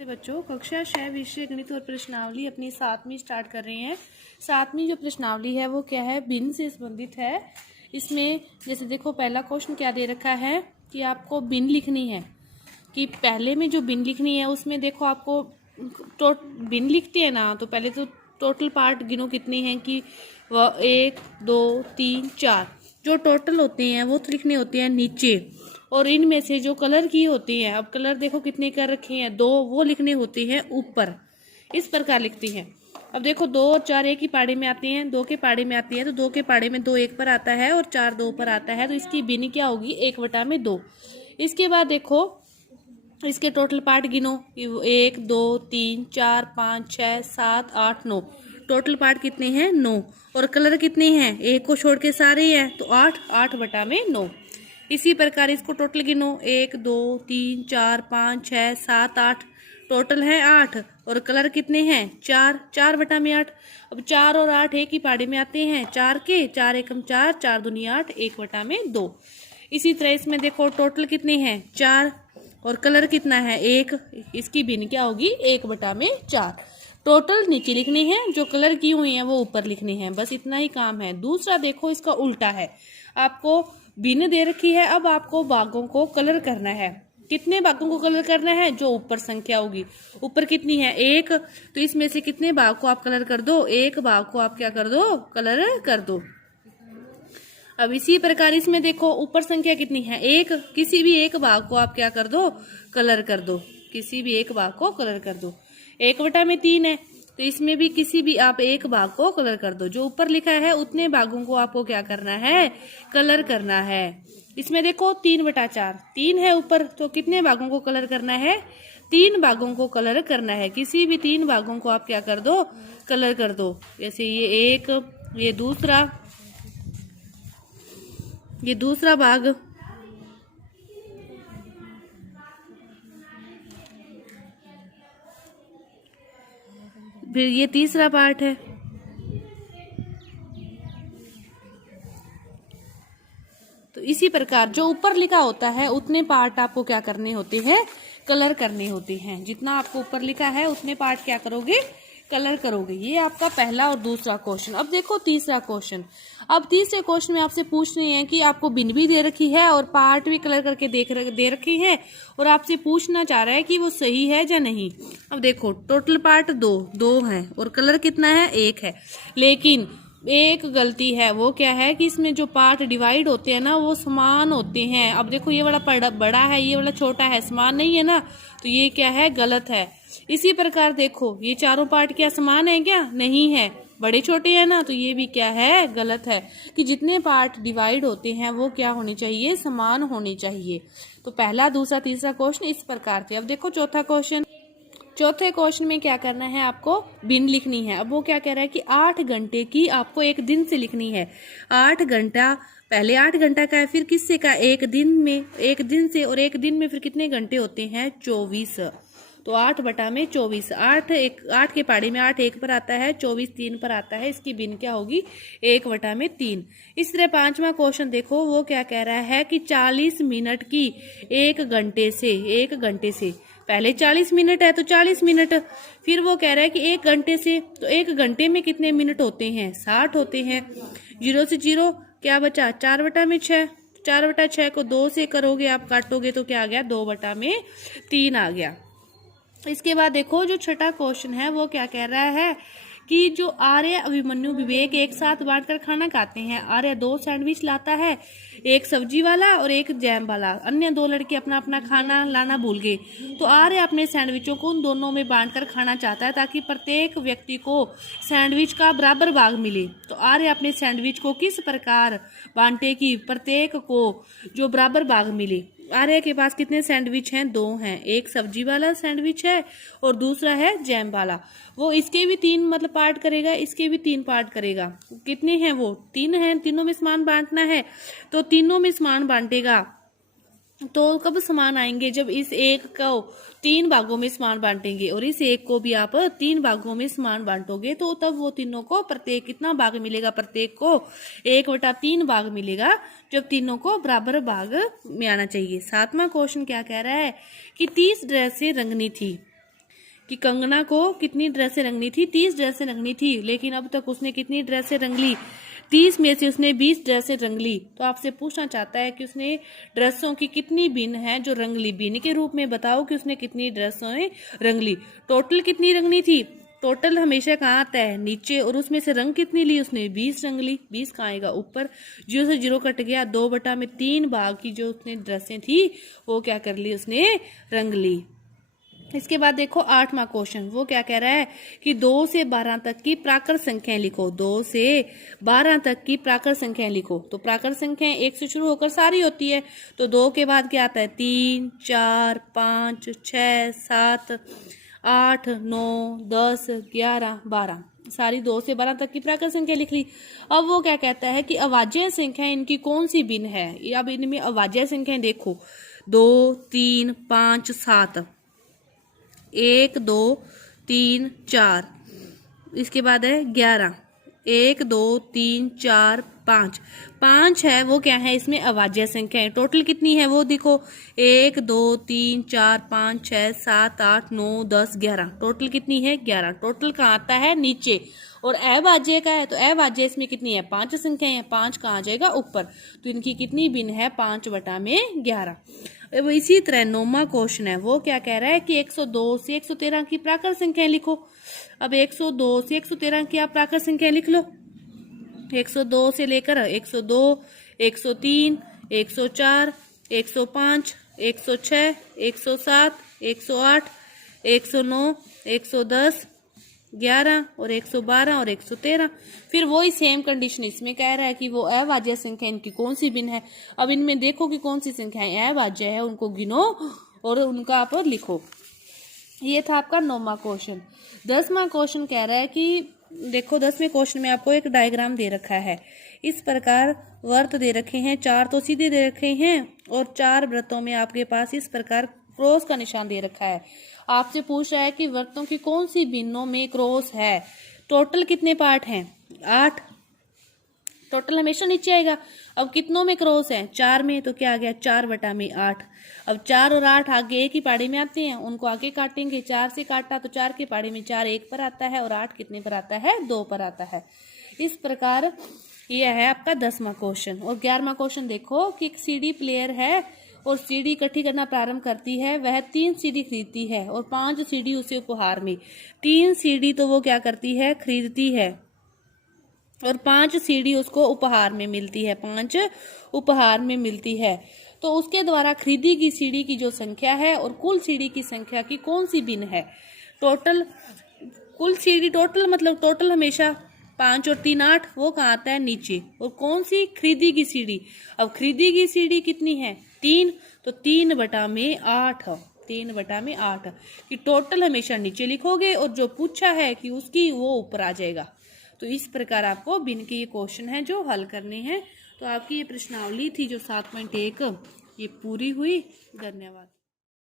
बच्चों, कक्षा 6 विषय गणित और प्रश्नावली अपनी 7वीं स्टार्ट कर रहे हैं। 7वीं जो प्रश्नावली है वो क्या है, भिन्न से संबंधित है। इसमें जैसे देखो पहला क्वेश्चन क्या दे रखा है कि आपको भिन्न लिखनी है। कि पहले में जो भिन्न लिखनी है उसमें देखो आपको भिन्न लिखते हैं ना, तो पहले तो टोटल पार्ट गिनो कितने हैं कि वह 1 2 3 4 जो टोटल होते हैं वो तो लिखने होते हैं नीचे, और इनमें से जो कलर की होती हैं, अब कलर देखो कितने कर रखे हैं 2, वो लिखने होते हैं ऊपर। इस प्रकार लिखती हैं। अब देखो 2 और 4 एक ही पाड़े में आते हैं, 2 के पाड़े में आती हैं, तो 2 के पाड़े में 2 1 पर आता है और 4 2 पर आता है, तो इसकी भिन्न क्या होगी 1/2। इसके बाद देखो इसके टोटल पार्ट गिनो 1 2 3 4 5 6 7 8 9 टोटल पार्ट कितने हैं 9, और कलर कितने हैं, एक को छोड़ के सारे हैं, तो 8 8/9। इसी प्रकार इसको टोटल गिनो 1 2 3 4 5 6 7 8 टोटल है 8, और कलर कितने हैं 4 4/8। अब 4 और 8 एक ही पाड़े में आते हैं, 4 के 4 एकम 4 4 दूनी 8 1/2। इसी तरह इसमें देखो टोटल कितने हैं 4, और कलर कितना है 1, इसकी भिन्न क्या होगी 1/4। टोटल नीचे लिखनी है, जो कलर की हुई है वो ऊपर लिखनी है, बस इतना ही काम है। दूसरा देखो इसका उल्टा है, आपको भिन्न दे रखी है, अब आपको भागों को कलर करना है। कितने भागों को कलर करना है, जो ऊपर संख्या होगी, ऊपर कितनी है 1, तो इसमें से कितने भाग को आप कलर कर दो, एक भाग को आप क्या कर दो कलर कर दो। अब इसी प्रकार इसमें देखो ऊपर संख्या कितनी है 1, किसी भी एक भाग को आप क्या कर दो कलर कर दो, किसी भी एक भाग को कलर कर दो। 1/3 है, तो इसमें भी किसी भी आप एक भाग को कलर कर दो, जो ऊपर लिखा है उतने भागों को आपको क्या करना है कलर करना है। इसमें देखो 3/4 3 है ऊपर, तो कितने भागों को कलर करना है 3 भागों को कलर करना है। किसी भी 3 भागों को आप क्या कर दो कलर कर दो, जैसे ये एक, ये दूसरा भाग, फिर ये तीसरा पार्ट है, तो इसी प्रकार जो ऊपर लिखा होता है उतने पार्ट आपको क्या करने होते हैं कलर करने होते हैं। जितना आपको ऊपर लिखा है उतने पार्ट क्या करोगे कलर करोगे। ये आपका पहला और दूसरा क्वेश्चन। अब देखो तीसरा क्वेश्चन। अब तीसरे क्वेश्चन में आपसे पूछ रहे हैं कि आपको भिन्न भी दे रखी है और पार्ट भी कलर करके दे रखी है, और आपसे पूछना चाह रहा है कि वो सही है या नहीं। अब देखो टोटल पार्ट 2 है और कलर कितना है 1 है, लेकिन एक गलती है, वो क्या है कि इसमें जो पार्ट डिवाइड होते हैं ना वो समान होते हैं। अब देखो ये वाला बड़ा है, ये वाला छोटा है, समान नहीं है ना, तो ये क्या है गलत है। इसी प्रकार देखो ये चारों पार्ट क्या समान है क्या, नहीं है, बड़े छोटे हैं ना, तो ये भी क्या है गलत है। कि जितने पार्ट डिवाइड होते हैं वो क्या होने चाहिए समान होने चाहिए। तो पहला दूसरा तीसरा क्वेश्चन इस प्रकार थे। अब देखो चौथा क्वेश्चन। चौथे क्वेश्चन में क्या करना है, आपको भिन्न लिखनी है। अब वो क्या कह रहा है कि 8 घंटे की आपको एक दिन से लिखनी है। 8 घंटा, पहले 8 घंटा का है, फिर किससे का एक दिन में, एक दिन से, और एक दिन में फिर कितने घंटे होते हैं 24, तो 8/24। 8 के पाड़े में 8 1 पर आता है, 24 3 पर आता है, इसकी भिन्न क्या होगी 1/3। इस तरह पांचवा क्वेश्चन देखो, वो क्या कह रहा है कि 40 मिनट की 1 घंटे से पहले 40 मिनट है तो 40 मिनट, फिर वो कह रहा है कि 1 घंटे से, तो 1 घंटे में कितने मिनट होते हैं 60 होते हैं। 0 से 0 क्या बचा 4/6, 4/6 को 2 से करोगे आप काटोगे तो क्या आ गया 2/3 आ गया। इसके बाद देखो जो छठा क्वेश्चन है वो क्या कह रहा है कि जो आर्य अभिमन्यु विवेक एक साथ बांटकर खाना खाते हैं। आर्य 2 सैंडविच लाता है, एक सब्जी वाला और एक जैम वाला। अन्य 2 लड़के अपना अपना खाना लाना भूल गए, तो आर्य अपने सैंडविचों को उन दोनों में बांटकर खाना चाहता है ताकि प्रत्येक व्यक्ति को सैंडविच का बराबर भाग मिले। तो आर्य अपने सैंडविच को किस प्रकार बांटे कि प्रत्येक को जो बराबर भाग मिले। आर्य के पास कितने सैंडविच हैं 2 हैं, एक सब्जी वाला सैंडविच है और दूसरा है जैम वाला। वो इसके भी 3 मतलब पार्ट करेगा, इसके भी 3 पार्ट करेगा। कितने हैं वो 3 हैं, तीनों में समान बांटना है, तो तीनों में समान बांटेगा। तो कब समान आएंगे, जब इस एक को 3 भागों में समान बांटेंगे और इस एक को भी आप 3 भागों में समान बांटोगे, तो तब वो तीनों को प्रत्येक कितना भाग मिलेगा, प्रत्येक को 1/3 भाग मिलेगा, जब तीनों को बराबर भाग में आना चाहिए। 7वां क्वेश्चन क्या कह रहा है कि 30 ड्रेसें रंगनी थी। कि कंगना को कितनी ड्रेसें रंगनी थी, 30 ड्रेसें रंगनी थी, लेकिन अब तक उसने कितनी ड्रेसें रंग ली, 30 में से उसने 20 ड्रेसें रंग ली। तो आपसे पूछना चाहता है कि उसने ड्रेसों की कितनी बिन है जो रंग ली, बिन के रूप में बताओ कि उसने कितनी ड्रेसें रंग ली। टोटल कितनी रंगनी थी, टोटल हमेशा कहाँ आता है, नीचे, और उसमें से रंग कितनी ली उसने, 20 रंग ली। 20 कहाँ आएगा, ऊपर, 0 से 0 कट गया, 2/3 भाग की जो उसने ड्रेसें थी वो क्या कर ली, उसने रंग ली। इसके बाद देखो 8वां क्वेश्चन, वो क्या कह रहा है कि 2 से 12 तक की प्राकृत संख्याएं लिखो। 2 से 12 तक की प्राकृत संख्याएं लिखो। तो प्राकृत संख्याएं 1 से शुरू होकर सारी होती है। तो 2 के बाद क्या आता है, 3, 4, 5, 6, 7, 8, 9, 10, 11, 12, सारी 2 से 12 तक की प्राकृत संख्या लिख ली। अब वो क्या कहता है कि अवाज्य संख्याएं इनकी कौन सी भिन्न है। अब इनमें अवाज्य संख्याएं देखो, 2, 3, 5, 7, 1, 2, 3, 4, इसके बाद है 11, 1, 2, 3, 4, 5, 5 है, वो क्या है, इसमें अवाज्य संख्या है। टोटल कितनी है वो देखो, 1, 2, 3, 4, 5, 6, 7, 8, 9, 10, 11, टोटल कितनी है, 11। टोटल कहाँ आता है, नीचे, और अवाज्य का है तो अवाज्य इसमें कितनी है, 5 संख्याएं हैं, 5 कहाँ आ जाएगा, ऊपर। तो इनकी कितनी भिन्न है, 5/11। अब इसी तरह 9वां क्वेश्चन है, वो क्या कह रहा है कि 102 से 113 की प्राकृत संख्याएं लिखो। अब 102 से 113 की आप प्राकृत संख्याएं लिख लो। 102 से लेकर 102, 103, 104, 105, 106, 107, 108, 109, 110, 11 और 112 और 113। फिर वही सेम कंडीशन इसमें कह रहा है कि वो अवाज्य संख्या इनकी कौन सी भिन्न है। अब इनमें देखो कि कौन सी संख्याएं अवाज्य है, उनको गिनो और उनका आप लिखो। ये था आपका 9वां क्वेश्चन। 10वां क्वेश्चन कह रहा है कि देखो 10वें क्वेश्चन में आपको एक डायग्राम दे रखा है। इस प्रकार वृत्त दे रखे हैं, 4 तो सीधे दे रखे हैं और 4 वृत्तों में आपके पास इस प्रकार क्रॉस का निशान दे रखा है। आपसे पूछ रहा है कि वृत्तों की कौन सी भिन्नों में क्रॉस है। टोटल कितने पार्ट हैं, 8। टोटल हमेशा नीचे आएगा। अब कितनों में क्रॉस है, 4 में, तो क्या आ गया, 4/8। अब 4 और 8 आगे एक ही पाड़ी में आते हैं, उनको आगे काटेंगे। 4 से काटा तो 4 के पाड़ी में 4 1 पर आता है और 8 कितने पर आता है, 2 पर आता है। इस प्रकार यह है आपका 10वां क्वेश्चन। और 11वां क्वेश्चन देखो कि एक सीडी प्लेयर है और सीडी इकट्ठी करना प्रारंभ करती है। वह 3 सीडी खरीदती है और 5 सीडी उसे उपहार में। 3 सीडी तो वो क्या करती है, खरीदती है, और 5 सीडी उसको उपहार में मिलती है, 5 उपहार में मिलती है। तो उसके द्वारा खरीदी गई सीडी की जो संख्या है और कुल सीडी की संख्या की कौन सी भिन्न है। टोटल, कुल सीडी, टोटल मतलब टोटल हमेशा 5 और 3 8, वो कहाँ आता है, नीचे। और कौन सी, खरीदी गई सीडी। अब खरीदी गई सीडी कितनी है, 3, तो 3/8, 3/8 कि टोटल हमेशा नीचे लिखोगे और जो पूछा है कि उसकी वो ऊपर आ जाएगा। तो इस प्रकार आपको भिन्न के ये क्वेश्चन है जो हल करने हैं। तो आपकी ये प्रश्नावली थी जो 7.1 ये पूरी हुई। धन्यवाद।